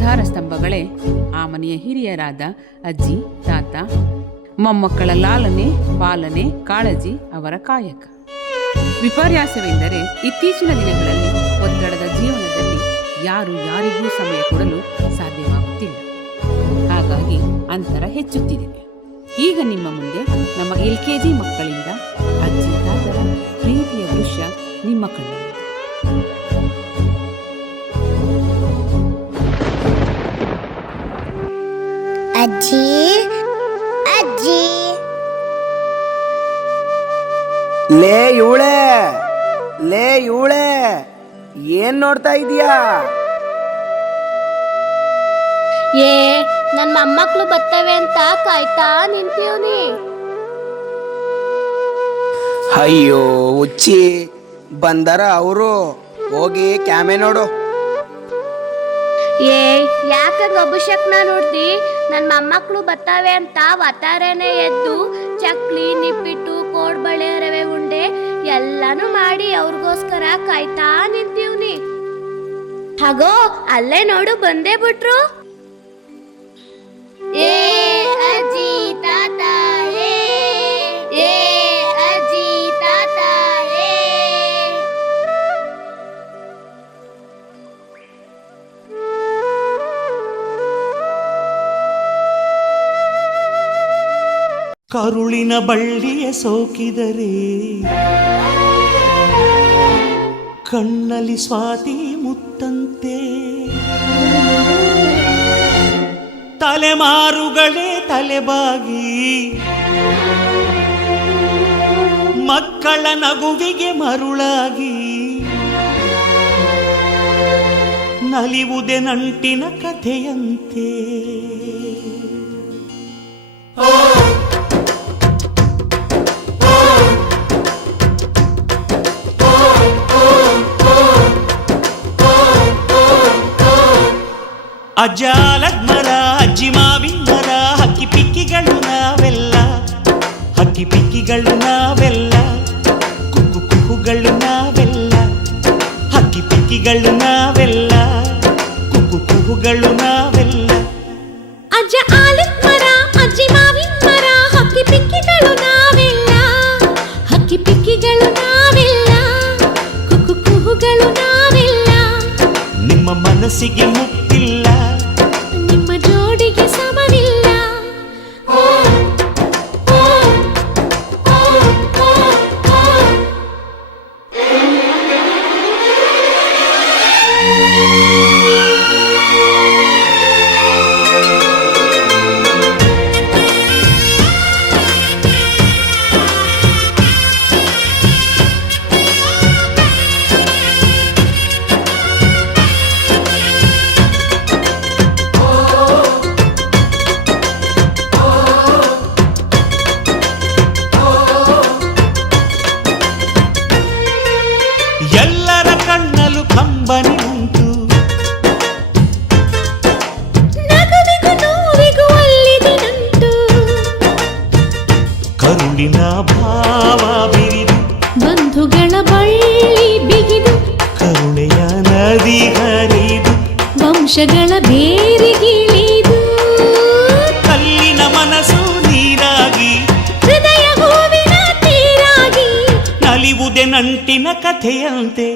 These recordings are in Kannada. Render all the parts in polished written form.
ಆಧಾರ ಸ್ತಂಭಗಳೇ ಆ ಮನೆಯ ಹಿರಿಯರಾದ ಅಜ್ಜಿ, ತಾತ, ಮೊಮ್ಮಕ್ಕಳ ಲಾಲನೆ, ಪಾಲನೆ, ಕಾಳಜಿ ಅವರ ಕಾಯಕ. ವಿಪರ್ಯಾಸವೆಂದರೆ ಇತ್ತೀಚಿನ ದಿನಗಳಲ್ಲಿ ಒತ್ತಡದ ಜೀವನದಲ್ಲಿ ಯಾರು ಯಾರಿಗೂ ಸಮಯ ಕೊಡಲು ಸಾಧ್ಯವಾಗುತ್ತಿಲ್ಲ. ಹಾಗಾಗಿ ಅಂತರ ಹೆಚ್ಚುತ್ತಿದೆ. ಈಗ ನಿಮ್ಮ ಮುಂದೆ ನಮ್ಮ LKG ಮಕ್ಕಳಿಂದ ಅಜ್ಜಿ ತಾತರ ಪ್ರೀತಿಯ ದೃಶ್ಯ ನಿಮ್ಮ ಕಣ್ಣಲ್ಲಿ. ಅಜ್ಜಿ ಅಜ್ಜಿ, ಲೇ ಇವಳೆ ಏನ್ ನೋಡ್ತಾ ಇದೀಯಾ? ನನ್ ಮೊಮ್ಮಕ್ಳು ಬರ್ತವೆ ಅಂತ ಕಾಯ್ತಾ ನಿಂತೀವ್ನಿ. ಅಯ್ಯೋ ಹುಚ್ಚಿ, ಬಂದಾರ ಅವರು. ಹೋಗಿ ಕ್ಯಾಮೆ ನೋಡು. ಯಾಕಂಗ ಅಭಿಷೇಕ್ನ ನೋಡ್ದಿ? ನನ್ ಮೊಮ್ಮಕ್ಳು ಬರ್ತವೆ ಅಂತ ವತಾರನೆ ಎದ್ದು ಚಕ್ಲಿ, ನಿಪ್ಪಿಟ್ಟು, ಕೋಡ್ಬಳೆ, ರವೆ ಉಂಡೆ ಎಲ್ಲಾನು ಮಾಡಿ ಅವ್ರಿಗೋಸ್ಕರ ಕಾಯ್ತಾ ನಿಂತೀವ್ನಿ. ಹಾಗೋ ಅಲ್ಲೇ ನೋಡು, ಬಂದೇ ಬಿಟ್ರು. ಅಜ್ಜಿ ತಾತ, ಅಜ್ಜಿ ತಾತ. ಕರುಳಿನ ಬಳ್ಳಿಯ ಸೋಕಿದರೆ ಕಣ್ಣಲ್ಲಿ ಸ್ವಾತಿ ಮುತ್ತಂತೆ, ತಲೆಮಾರುಗಳೇ ತಲೆಬಾಗಿ ಮಕ್ಕಳ ನಗುವಿಗೆ ಮರುಳಾಗಿ ನಲಿವುದೇ ನಂಟಿನ ಕಥೆಯಂತೆ. ಅಜ್ಜಾಲದ ಮರ, ಅಜ್ಜಿ ಮಾವಿನ ಮರ, ಹಕ್ಕಿ ಪಿಕ್ಕಿಗಳು ನಾವೆಲ್ಲ, ಹಕ್ಕಿ ಪಿಕ್ಕಿಗಳು ನಾವೆಲ್ಲ, ಕುಕ್ಕು ಕುಹುಗಳು ನಾವೆಲ್ಲ, ಹಕ್ಕಿ ಪಿಕ್ಕಿಗಳು ನಾವೆಲ್ಲ, ಕುಕ್ಕು ಕುಹುಗಳು ನಾವೆಲ್ಲ. ಅಜ್ಜ ಆಲದ ಮರ, ಅಜ್ಜಿ ಮಾವಿನ ಮರ, ಹಕ್ಕಿ ಪಿಕ್ಕಿಗಳು ನಾವೆಲ್ಲ, ಹಕ್ಕಿ ಪಿಕ್ಕಿಗಳು ನಾವೆಲ್ಲ, ಕುಕ್ಕು ಕುಹುಗಳು ನಾವೆಲ್ಲ. ನಿಮ್ಮ ಮನಸ್ಸಿಗೆ ಮುಟ್ಟಿಲ್ಲ, ನಿಮ್ಮ ಜೋಡಿಗೆ ಸಮವಿಲ್ಲ. ಎಲ್ಲರ ಕಣ್ಣಲು ಕಂಬನಿ ಉಂಟು, ನಗುವಿಗೂ ನೋವಿಗೂ ಅಲ್ಲಿದಿನಂಟು, ಕರುಳಿನ ಭಾವ ಬಿರಿದು ಬಂಧುಗಳ ಬಳ್ಳಿ ಬಿಗಿದು, ಕರುಣೆಯ ನದಿ ಹರಿದು ವಂಶಗಳ ಬೇರಿಗಿಳಿದು, ಕಲ್ಲಿನ ಮನಸ್ಸು ನೀರಾಗಿ ಹೃದಯ ಹೂವಿನ ತೀರಾಗಿ ನಲಿವುದೇ ನಂಟಿನ ಕಥೆಯಂತೆ.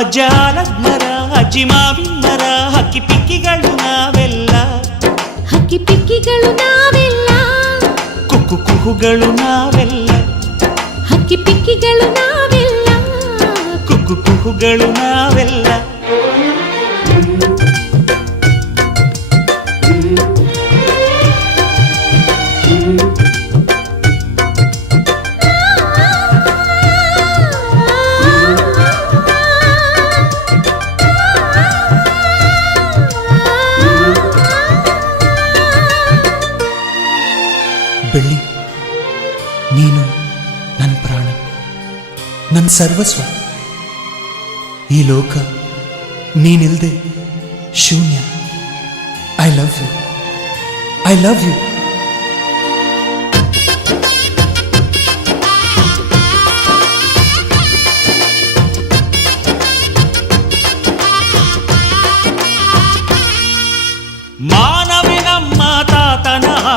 ಅಜ್ಜಾಲದ ಮರ, ಅಜ್ಜಿ ಮಾವಿನ ಮರ, ಹಕ್ಕಿ ಪಿಕ್ಕಿಗಳು ನಾವೆಲ್ಲ, ಹಕ್ಕಿ ಪಿಕ್ಕಿಗಳು ನಾವೆಲ್ಲ, ಕುಕ್ಕು ಕುಹುಗಳು ನಾವೆಲ್ಲ, ಹಕ್ಕಿ ಪಿಕ್ಕಿಗಳು ನಾವೆಲ್ಲ, ಕುಕ್ಕು ಕುಹುಗಳು ನಾವೆಲ್ಲ. ಬೆಳ್ಳಿ, ನೀನು ನನ್ನ ಪ್ರಾಣ, ನನ್ನ ಸರ್ವಸ್ವ. ಈ ಲೋಕ ನೀನಿಲ್ದೆ ಶೂನ್ಯ. I love you, I love you.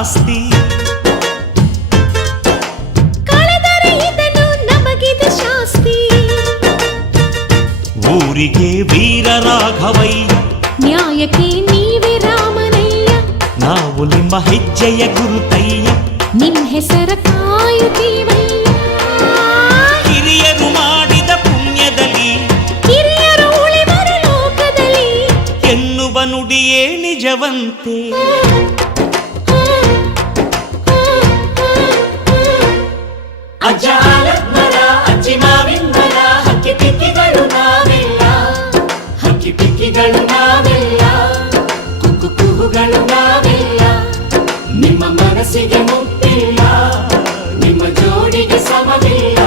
ಆಸ್ತಿ. ಕಳೆದರೆ ಇದನ್ನು ನಮಗಿದು ಶಾಸ್ತಿ. ಊರಿಗೆ ವೀರ ರಾಘವಯ್ಯ, ನ್ಯಾಯಕ್ಕೆ ನೀವೇ ರಾಮನಯ್ಯ. ನಾವು ನಿಮ್ಮ ಹೆಜ್ಜೆಯ ಗುರುತಯ್ಯ. ನಿನ್ ಹೆಸರ ಕಾಯುತ್ತೀವಯ್ಯ. ಹಿರಿಯರು ಮಾಡಿದ ಪುಣ್ಯದಲ್ಲಿ, ಹಿರಿಯರು ಉಳಿವರು ಲೋಕದಲ್ಲಿ. ಎನ್ನುವ ನುಡಿಯೇ ನಿಜವಂತೆ. ಅಜ್ಜ ಆಲದ ಅಜ್ಜಿ ಮಾವಿನ ಮರ, ಹಕ್ಕಿ ಪಿಕ್ಕಿಗಳು ನಾವೆಲ್ಲ, ಹಕ್ಕಿ ಪಿಕ್ಕಿಗಳು ನಾವೆಲ್ಲ, ಕುಕ್ಕು ಕುಹುಗಳು ನಾವೆಲ್ಲ. ನಿಮ್ಮ ಮನಸ್ಸಿಗೆ ಮುಟ್ಟಿಲ್ಲ, ನಿಮ್ಮ ಜೋಡಿಗೆ ಸಮವಿಲ್ಲ.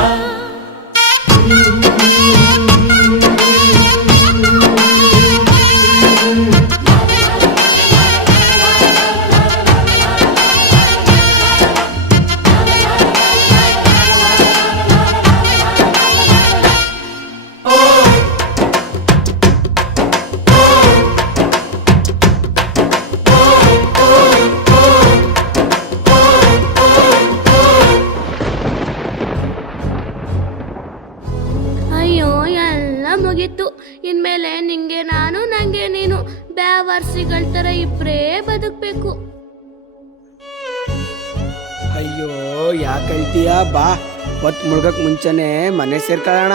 ಅಯ್ಯೋ ಎಲ್ಲ ಮುಗೀತು. ಇನ್ಮೇಲೆ ನಿಂಗೆ ನಾನು ನಂಗೆ ನೀನು ಬ್ಯಾವರ್ಸಿಗಳ ಥರ ಇಬ್ಬರೇ ಬದುಕಬೇಕು. ಅಯ್ಯೋ ಯಾಕೆ ಅಳ್ತೀಯಾ? ಬಾ, ಹೊತ್ತು ಮುಳುಗಕ್ಕೆ ಮುಂಚೆನೆ ಮನೆ ಸೇರ್ಕೊಳ್ಳೋಣ.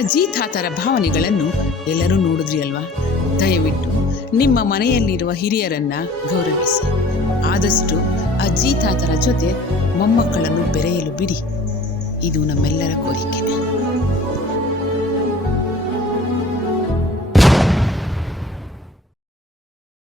ಅಜ್ಜಿ ತಾತರ ಭಾವನೆಗಳನ್ನು ಎಲ್ಲರೂ ನೋಡಿದ್ರಿ ಅಲ್ವಾ? ದಯವಿಟ್ಟು ನಿಮ್ಮ ಮನೆಯಲ್ಲಿರುವ ಹಿರಿಯರನ್ನ ಗೌರವಿಸಿ. ಆದಷ್ಟು ಅಜ್ಜಿ ತಾತರ ಜೊತೆ ಮೊಮ್ಮಕ್ಕಳನ್ನು ಬೆರೆಯಲು ಬಿಡಿ. ಇದು ನಮ್ಮೆಲ್ಲರ ಕೋರಿಕೆ.